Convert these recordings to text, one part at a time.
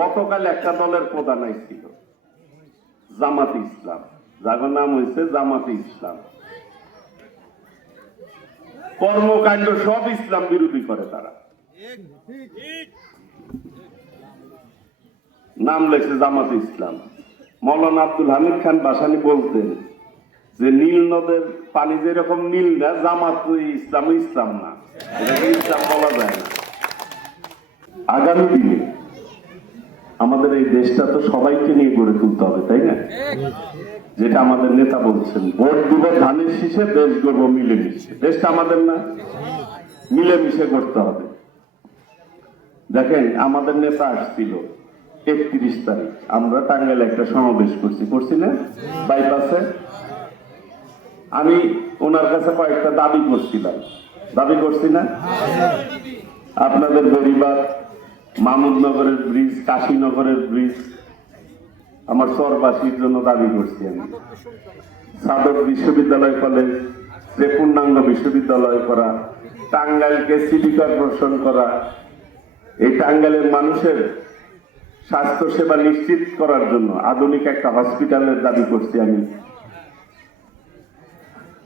গতকাল একটা দলের প্রধান ছিল জামাতে ইসলাম, যার নাম হয়েছে জামাতে ইসলাম। কর্মকাণ্ড সব ইসলাম বিরোধী করে তারা, নাম লেখছে জামাতে ইসলাম। মৌলানা আব্দুল হামিদ খান ভাসানী বলতেন যে নীল নদের পানি যেরকম নীল না, জামাত ইসলাম ইসলাম না, এটাকে ইসলাম বলা যায় না। আগামী দিনে আমাদের এই দেশটা তো সবাইকে নিয়ে গড়ে তুলতে হবে, তাই না? যেটা আমাদের নেতা বলছেন, ভোট দিব ধানের শীষে, দেশ গড়ব মিলেমিশে। দেশটা আমাদের না, মিলেমিশে করতে হবে। দেখেন, আমাদের নেতা আসছিল 31 তারিখ, আমরা টাঙ্গাইলে একটা সমাবেশ করছি না বাইপাসে। আমি ওনার কাছে কয়েকটা দাবি করছি না? আপনাদের বেড়িবাঁধ, মাহমুদনগরের ব্রিজ, কাশীনগরের ব্রিজ আমার চরবাসীর জন্য দাবি করছি আমি। সাদর বিশ্ববিদ্যালয় কলেজ যে পূর্ণাঙ্গ বিশ্ববিদ্যালয় করা, টাঙ্গাইলকে সিটি কর্পোরেশন করা, এই টাঙ্গাইলের মানুষের স্বাস্থ্য সেবা নিশ্চিত করার জন্য আধুনিক একটা হসপিটালের দাবি করছি আমি।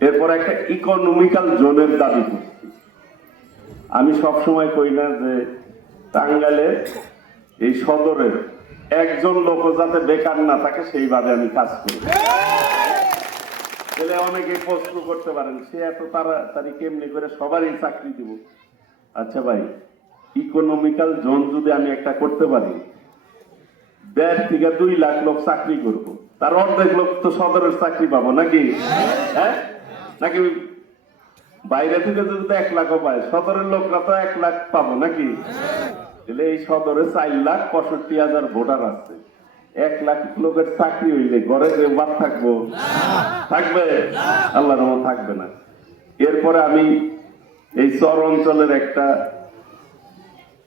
এরপর একটা ইকোনমিক্যাল জোনের দাবি করছি আমি। সবসময় কই না যে টাঙ্গাইলের এই সদরের একজন লোক যাতে বেকার না থাকে, সেইভাবে আমি কাজ করি। তাহলে অনেকে প্রশ্ন করতে পারেন, সে এত তাড়াতাড়ি কেমনি করে সবারই চাকরি দিব? আচ্ছা ভাই, ইকোনমিক্যাল জোন যদি আমি একটা করতে পারি, 1.5 থেকে 2 লাখ লোক চাকরি করবো, তার অর্ধেক লোক তো সদরের চাকরি পাবো নাকি? হ্যাঁ, নাকি বাইরে থেকে যদি 1 লাখও পায়, সদরের লোকরা তো 1 লাখ পাবো নাকি? তাহলে এই সদরে 4,65,000 ভোটার আছে। 1 লাখ লোকের চাকরি হইলে ঘরে যে বাদ থাকবে? আল্লাহর রহমত থাকবে না। এরপরে আমি এই চর অঞ্চলের একটা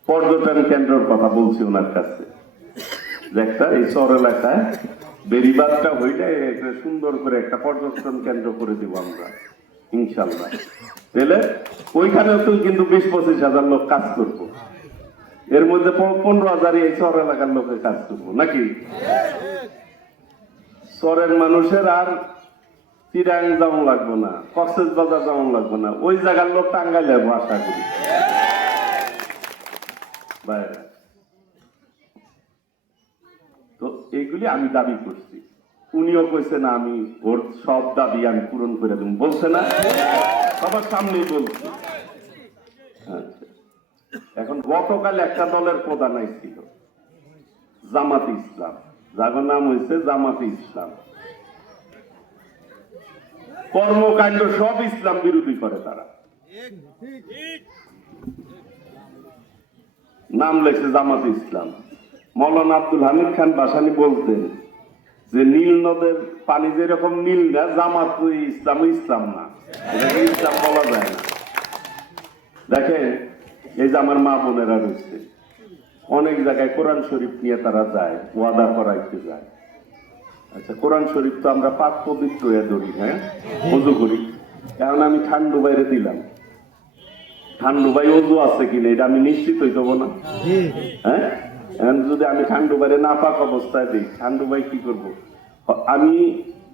পর্যটন কেন্দ্রের কথা বলছি ওনার কাছে, যে একটা এই চর এলাকায় বেড়িবাঁধটা হইলে সুন্দর করে একটা পর্যটন কেন্দ্র করে দিব আমরা ইনশাল্লাহ। তাহলে ওইখানেও তো কিন্তু 20-25,000 লোক কাজ করবো, এর মধ্যে 15,000 এই চর এলাকার লোকের কাজ করবো নাকি? চরের মানুষের আর চিরাং যেমন লাগবো না, কক্সেস বাজার যেমন লাগবো না, ওই জায়গার লোক টাঙ্গাইলে আশা করি। তো এইগুলি আমি দাবি করছি, উনিও কইছে না আমি ওর সব দাবি আমি পূরণ করে দেব, বলছে না? সবার সামনেই বলছি। আচ্ছা, এখন গতকাল একটা দলের প্রধান ছিল জামাতে ইসলাম, যার নাম হয়েছে জামাতে ইসলাম। কর্মকাণ্ড সব ইসলাম বিরোধী করে তারা, নাম লেখছে জামাতে ইসলাম। মৌলানা আব্দুল হামিদ খান ভাসানী বলতেন যে নীল নদের পানি যেরকম নীল না, জামাত ইসলাম ইসলাম না, এটাকে ইসলাম বলা যায় না। দেখেন, এই যে আমার মা বোনেরা রয়েছে, অনেক জায়গায় কোরআন শরীফ নিয়ে তারা যায়, ওয়াদা করাইতে যায়। আচ্ছা, কোরআন শরীফ তো আমরা পাক পবিত্র ধরি, হ্যাঁ, ওযু করি। কারণ আমি ঠান্ডু বাইরে দিলাম, ঠান্ডু ভাই ওযু আছে কিনা এটা আমি নিশ্চিত হইতে হবো না? হ্যাঁ, যদি আমি ঠান্ডু বাইরে না পাক অবস্থায় দিই, ঠান্ডু ভাই কি করবো? আমি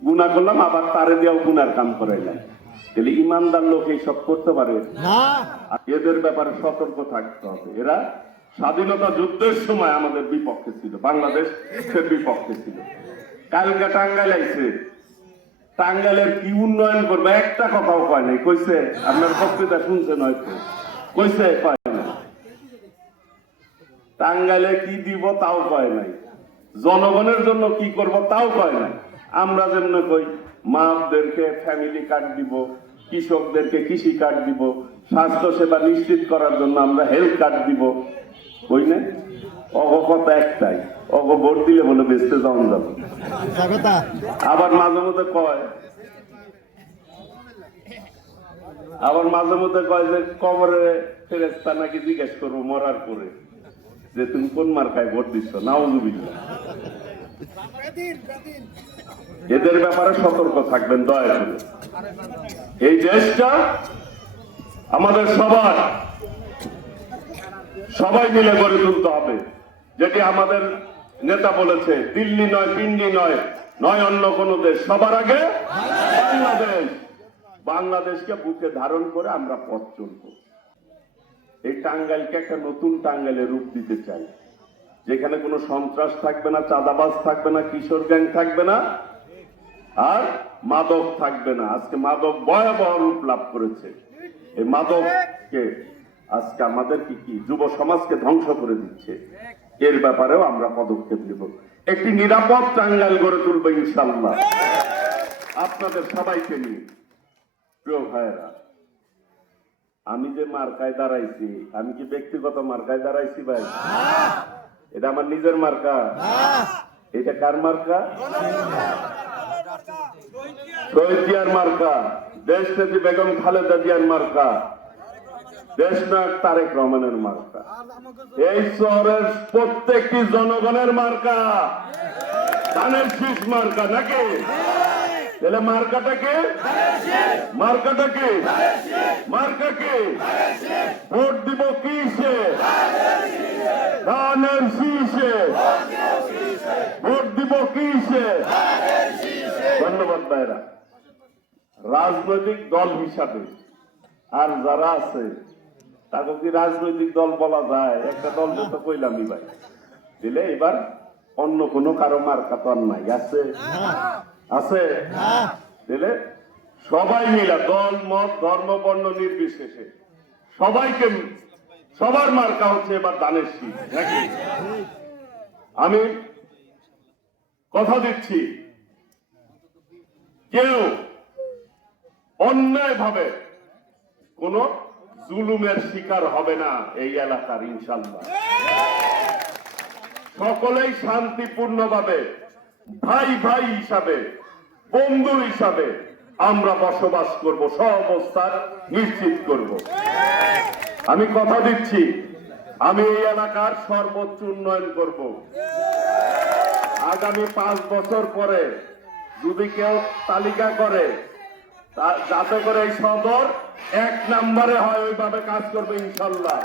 গুনাহ করলাম, আবার তারে দিয়েও গুনার কাম করাইলাম। তাহলে ইমানদার লোক এইসব করতে পারে না। এদের ব্যাপারে সতর্ক থাকতে হবে। এরা স্বাধীনতা যুদ্ধের সময় আমাদের বিপক্ষে ছিল, বাংলাদেশের বিপক্ষে ছিল। কালকে টাঙ্গাইল আইছে, টাঙ্গাইলের কি উন্নয়ন করবে একটা কথাও কয় নাই। কইছে, আপনার বক্তৃতা শুনছেন হয়তো, কইছে কয় না। টাঙ্গাইলে কি দিব তাও কয় নাই, জনগণের জন্য কি করব তাও কয় নাই। আমরা যেমন কই মাদেরকে ফ্যামিলি কার্ড দিব, কৃষকদেরকে কৃষি কার্ড দিব, স্বাস্থ্য সেবা নিশ্চিত করার জন্য আমরা হেলথ কার্ড দিব, কই না? কথা একটাই, ভোট দিলে বলে বেঁচতে যাওয়া যাবে। আবার মাঝে মধ্যে কয় যে কবরে ফেরেশতা নাকি জিজ্ঞেস করবো মরার পরে যে তুমি কোন মার্কায় ভোট দিচ্ছ। নাউযুবিল্লাহ। এদের ব্যাপারে সতর্ক থাকবেন দয়া করে। এই দেশটা আমাদের সবাই মিলে গড়ে তুলতে হবে। যেটি আমাদের নেতা বলেছে, দিল্লি নয়, পিন্ডি নয়, নয় অন্য কোন দেশ, সবার আগে বাংলাদেশ। বাংলাদেশকে বুকে ধারণ করে আমরা পথ চলবো। এই টাঙ্গাইলকে একটা নতুন টাঙ্গাইলের রূপ দিতে চাই, যেখানে কোনো সন্ত্রাস থাকবে না, চাঁদাবাজ থাকবে না, কিশোর গ্যাং থাকবে না, আর মাদক থাকবে না। আজকে মাদক ভয়াবহ রূপ লাভ করেছে। এই মাদককে আজকে আমাদের কি যুব সমাজকে ধ্বংস করে দিচ্ছে। এর ব্যাপারেও আমরা পদক্ষেপ নেব। একটি নিরাপদ টাঙ্গাইল গড়ে তুলবো ইনশাল্লাহ, আপনাদের সবাইকে নিয়ে। প্রিয় ভাইয়েরা, আমি যে মার্কায় দাঁড়াইছি, আমি কি ব্যক্তিগত মার্কায় দাঁড়াইছি ভাই? এটা আমার নিজের মার্কা। এটা কার মার্কা? শহীদ জিয়ার মার্কা, দেশ নেত্রী বেগম খালেদা জিয়ার মার্কা, দেশ নায়ক তারেক রহমানের মার্কা। এই শহরের প্রত্যেকটি জনগণের মার্কা, ধানের শীষ মার্কা নাকি? তাহলে মার্কাটাকে মার্কাটাকে মার্কাকে ভোট দিব কিসে? ধানের শীষে ভোট দিব কিসে? ধন্যবাদ ভাইরা। রাজনৈতিক দল হিসাবে আর যারা আছে তাকে কি রাজনৈতিক দল বলা যায়? একটা দল তো কইলামই ভাই। দিলে এবার অন্য কোনো কারো মার্কা তো আর নাই, আছে? আছে? দিলে সবাই মিলা, দল মত ধর্ম বর্ণ নির্বিশেষে সবাইকে, সবার মার্কা হচ্ছে এবার ধানের শীষ নাকি? আমি কথা দিচ্ছি, কেউ অন্যায় ভাবে কোন জুলুমের শিকার হবে না এই এলাকার ইনশাল্লাহ। সকলেই শান্তিপূর্ণভাবে ভাই ভাই হিসাবে, বন্ধু হিসাবে আমরা বসবাস করব, সহাবস্থান নিশ্চিত করব। আমি কথা দিচ্ছি, আমি এই এলাকার সর্বোচ্চ উন্নয়ন করব। আগামী 5 বছর পরে যদি কেউ তালিকা করে, যাতে করে এই সদর 1 নম্বরে হয়, ওইভাবে কাজ করবে ইনশাল্লাহ।